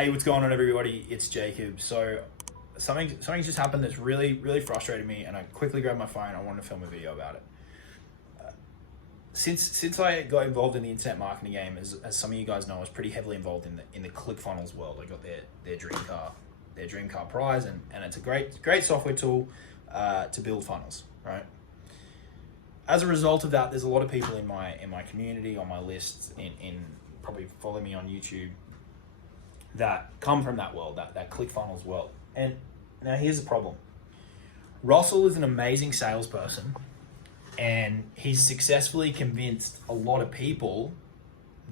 Hey, what's going on, everybody? It's Jacob. So something's just happened that's really frustrated me, and I quickly grabbed my phone. I wanted to film a video about it. Since I got involved in the internet marketing game, as some of you guys know, I was pretty heavily involved in the ClickFunnels world. I got their dream car prize, and it's a great software tool to build funnels, right? As a result of that, there's a lot of people in my community, on my list, in probably follow me on YouTube, that come from that world, that ClickFunnels world. And now here's the problem. Russell is an amazing salesperson, and he's successfully convinced a lot of people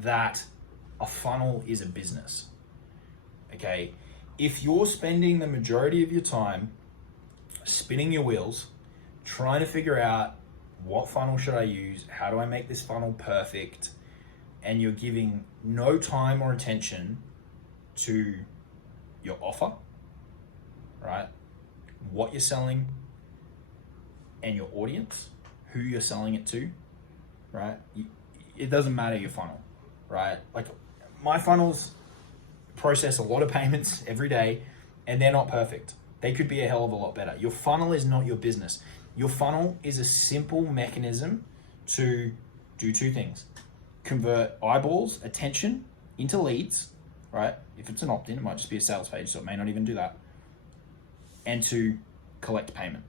that a funnel is a business. Okay, if you're spending the majority of your time spinning your wheels, trying to figure out what funnel should I use, how do I make this funnel perfect, and you're giving no time or attention to your offer, right? What you're selling and your audience, who you're selling it to, right? It doesn't matter your funnel, right? Like, my funnels process a lot of payments every day, and they're not perfect. They could be a hell of a lot better. Your funnel is not your business. Your funnel is a simple mechanism to do two things: convert eyeballs, attention, into leads, right? If it's an opt-in, it might just be a sales page, so it may not even do that. And to collect payment,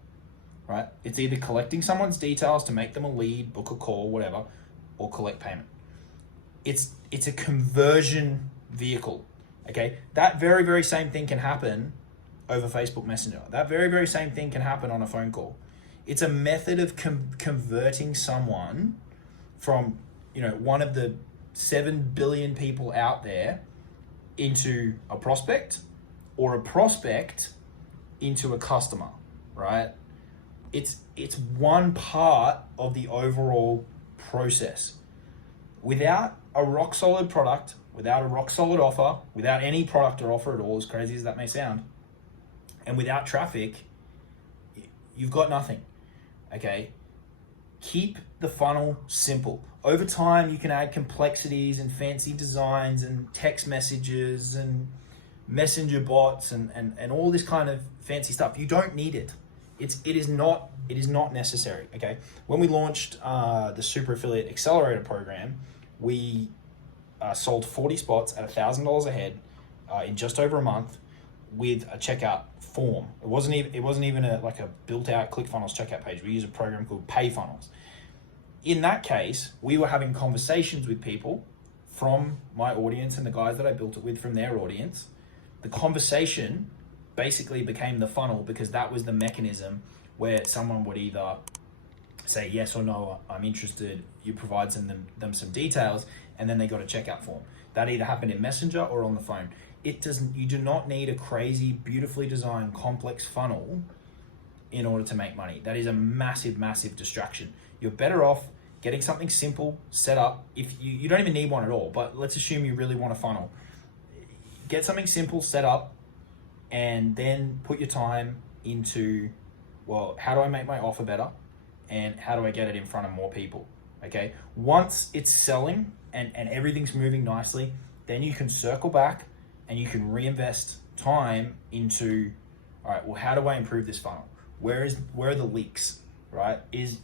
right? It's either collecting someone's details to make them a lead, book a call, whatever, or collect payment. It's a conversion vehicle, okay? That very same thing can happen over Facebook Messenger. That very same thing can happen on a phone call. It's a method of converting someone from, one of the 7 billion people out there into a prospect, or a prospect into a customer, right? It's one part of the overall process. Without a rock solid product, without a rock solid offer, without any product or offer at all, as crazy as that may sound, and without traffic, you've got nothing, okay? Keep the funnel simple. Over time, you can add complexities and fancy designs and text messages and messenger bots and all this kind of fancy stuff. You don't need it. It is not necessary, okay? When we launched the Super Affiliate Accelerator program, we sold 40 spots at $1,000 a head in just over a month with a checkout form. It wasn't even a built out ClickFunnels checkout page. We used a program called PayFunnels. In that case, we were having conversations with people from my audience and the guys that I built it with from their audience. The conversation basically became the funnel, because that was the mechanism where someone would either say yes or no, I'm interested, you provide them some details, and then they got a checkout form. That either happened in Messenger or on the phone. You do not need a crazy, beautifully designed, complex funnel in order to make money. That is a massive distraction. You're better off getting something simple set up. If you don't even need one at all, but let's assume you really want a funnel. Get something simple set up, and then put your time into, well, how do I make my offer better, and how do I get it in front of more people, okay? Once it's selling and everything's moving nicely, then you can circle back and you can reinvest time into, all right, well, how do I improve this funnel? Where are the leaks, right?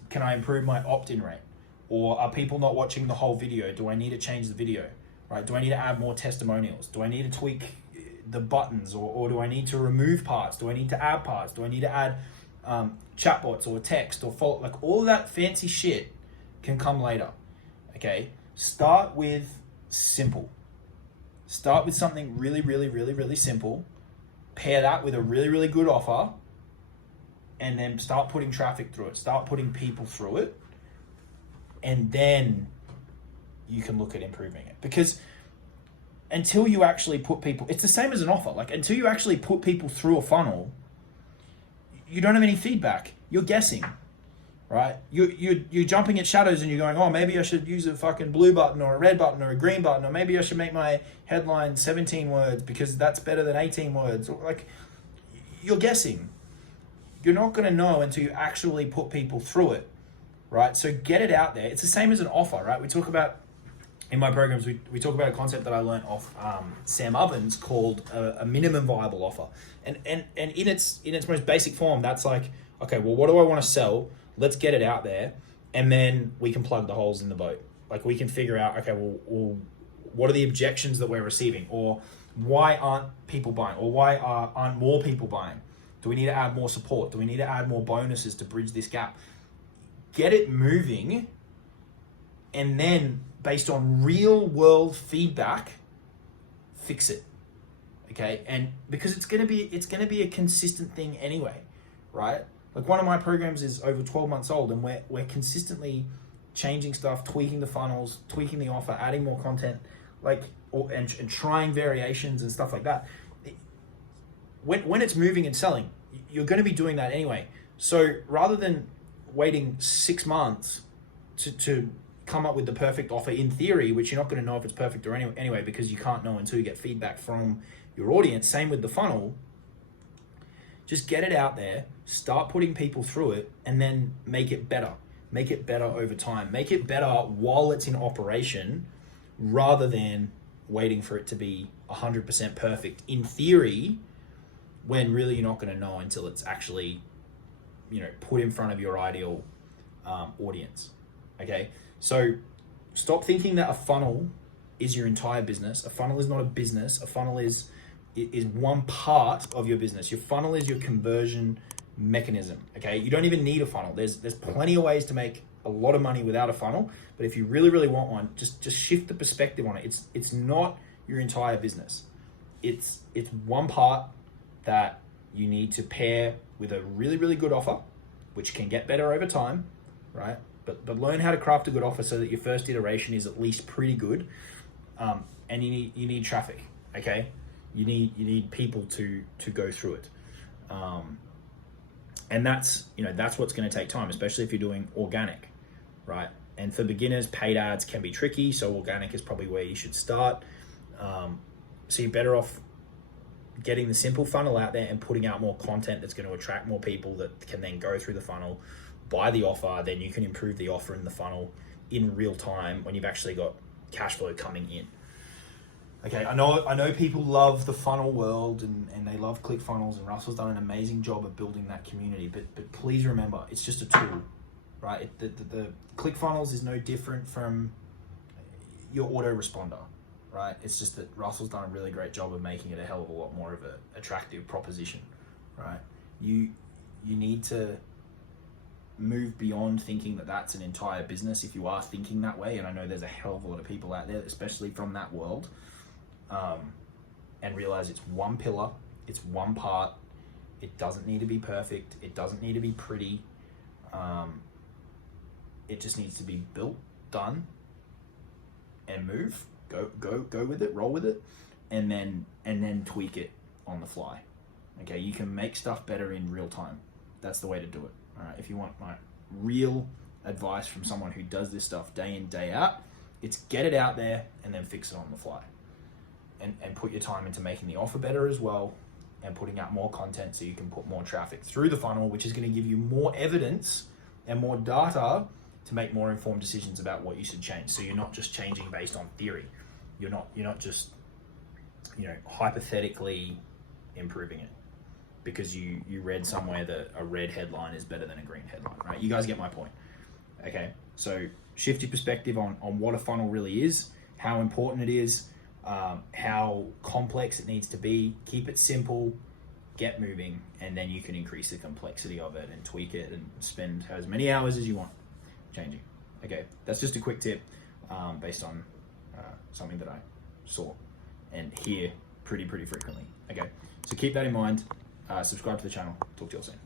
Can I improve my opt-in rate? Or are people not watching the whole video? Do I need to change the video, right? Do I need to add more testimonials? Do I need to tweak the buttons, or do I need to remove parts? Do I need to add parts? Do I need to add chatbots or text or all of that fancy shit can come later, okay? Start with simple. Start with something really simple. Pair that with a really good offer, and then start putting traffic through it. Start putting people through it, and then you can look at improving it. Because until you actually put people, it's the same as an offer. Until you actually put people through a funnel, you don't have any feedback. You're guessing, right? You're jumping at shadows, and you're going, oh, maybe I should use a fucking blue button or a red button or a green button, or maybe I should make my headline 17 words because that's better than 18 words. You're guessing. You're not going to know until you actually put people through it, right? So get it out there. It's the same as an offer, right? We talk about in my programs, we talk about a concept that I learned off Sam Ovens called a minimum viable offer. And in its most basic form, that's like, okay, well, what do I want to sell? Let's get it out there. And then we can plug the holes in the boat. Like we can figure out, okay, well what are the objections that we're receiving? Or why aren't people buying? Or why aren't more people buying? Do we need to add more support? Do we need to add more bonuses to bridge this gap? Get it moving, and then based on real world feedback, fix it. Okay, and because it's gonna be a consistent thing anyway, right? Like one of my programs is over 12 months old, and we're consistently changing stuff, tweaking the funnels, tweaking the offer, adding more content, and trying variations and stuff like that. When it's moving and selling, you're going to be doing that anyway. So rather than waiting 6 months to come up with the perfect offer in theory, which you're not going to know if it's perfect or anyway, because you can't know until you get feedback from your audience. Same with the funnel. Just get it out there, start putting people through it, and then make it better. Make it better over time. Make it better while it's in operation, rather than waiting for it to be 100% perfect in theory, when really you're not going to know until it's actually, put in front of your ideal audience. Okay, so stop thinking that a funnel is your entire business. A funnel is not a business. A funnel is one part of your business. Your funnel is your conversion mechanism. Okay, you don't even need a funnel. There's plenty of ways to make a lot of money without a funnel, but if you really want one, just shift the perspective on it. It's not your entire business. It's one part that you need to pair with a really good offer, which can get better over time, right? But learn how to craft a good offer so that your first iteration is at least pretty good. And you need traffic, okay? You need people to go through it. And that's what's going to take time, especially if you're doing organic, right? And for beginners, paid ads can be tricky, so organic is probably where you should start. So you're better off getting the simple funnel out there and putting out more content that's going to attract more people that can then go through the funnel, buy the offer, then you can improve the offer in the funnel in real time when you've actually got cash flow coming in. Okay, I know people love the funnel world and they love ClickFunnels, and Russell's done an amazing job of building that community, but please remember, it's just a tool, right? The ClickFunnels is no different from your autoresponder, right? It's just that Russell's done a really great job of making it a hell of a lot more of an attractive proposition, right? You need to move beyond thinking that that's an entire business if you are thinking that way, and I know there's a hell of a lot of people out there, especially from that world, and realize it's one pillar, it's one part. It doesn't need to be perfect. It doesn't need to be pretty. It just needs to be built, done, and move. Go with it, roll with it, and then tweak it on the fly. Okay, you can make stuff better in real time. That's the way to do it. All right, if you want my real advice from someone who does this stuff day in, day out, it's get it out there and then fix it on the fly. And put your time into making the offer better as well, and putting out more content so you can put more traffic through the funnel, which is going to give you more evidence and more data to make more informed decisions about what you should change. So you're not just changing based on theory. You're not just hypothetically improving it because you read somewhere that a red headline is better than a green headline, right? You guys get my point. Okay, so shift your perspective on what a funnel really is, how important it is, how complex it needs to be. Keep it simple, get moving, and then you can increase the complexity of it and tweak it and spend as many hours as you want changing. Okay, that's just a quick tip based on something that I saw and hear pretty frequently. Okay, so keep that in mind. Subscribe to the channel. Talk to you all soon.